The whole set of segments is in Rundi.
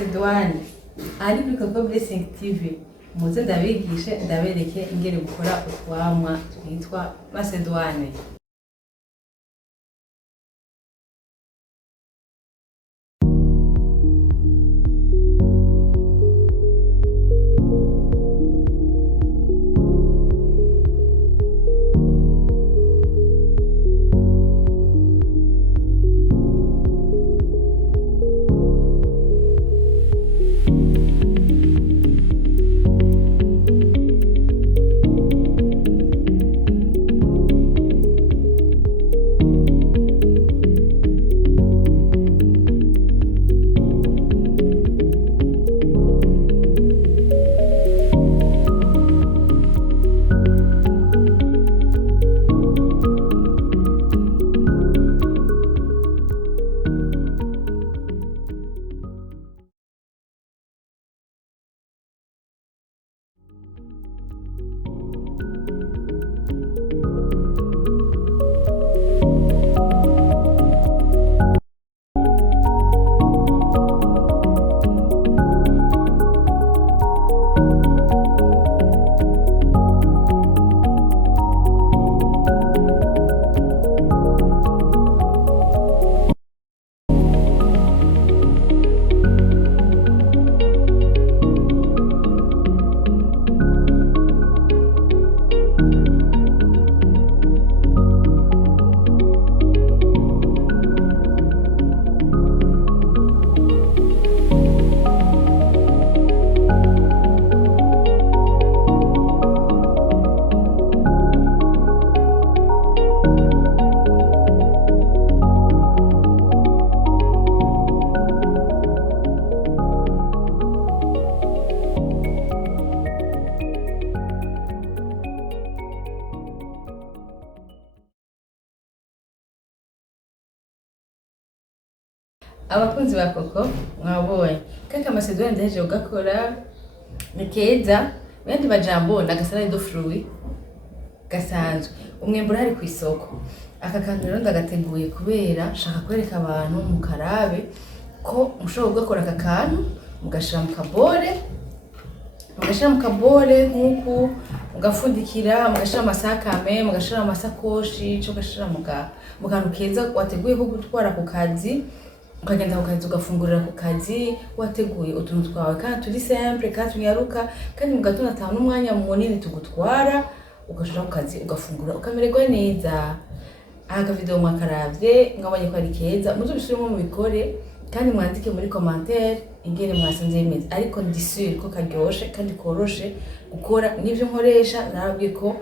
Macedone ari kuri Coco Blessing TV muze ndabigishe ndabereke ingene gukora utwamwa twitwa Macedone. Abakunzi ba Coco mwabonye kaka Macedone ndaje ugakora ni keza bandi bajambo nagasana do fruit gasanzwe umwembe urari ku isoko aka kantu rero ndagateguye kubera shaka kwereka abantu mu karabe ko mushobora gukora aka kantu mugashira mu kabore nkuku mugafundikira mugashira amasakame mugashira amasakoshi cyo gashira mu kantu keza wateguye ko gutwara ku kazi ukagenda ku kazi ugafungurira ku kazi wateguye utuntu twawe kandi turi simple kandi tunyaruka kandi mu gatondo atanu umwanya munini tugutwara ugashira ku kazi ugafungura ukamererwa neza. Aka video mwakaravye ngabonye ko ari keza muzo bishiremo mu bikore kandi mwandike muri commentaire ingene mwasanze imeze ariko ndi sûr ko karyoshe kandi koroshe gukora nivyo nkoresha narabwiye ko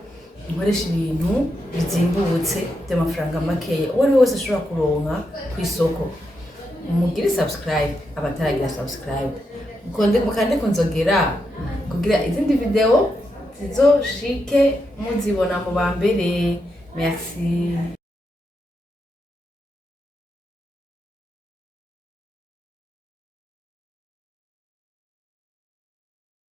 nkoresha ibintu bizimbutse by'amafaranga makeya uwo wese ashobora kuronka ku isoko. Mugire subscribe abataragira subscribe mukande kunzogera kugira izindi video zizoshike muzibona mu bambere. Merci.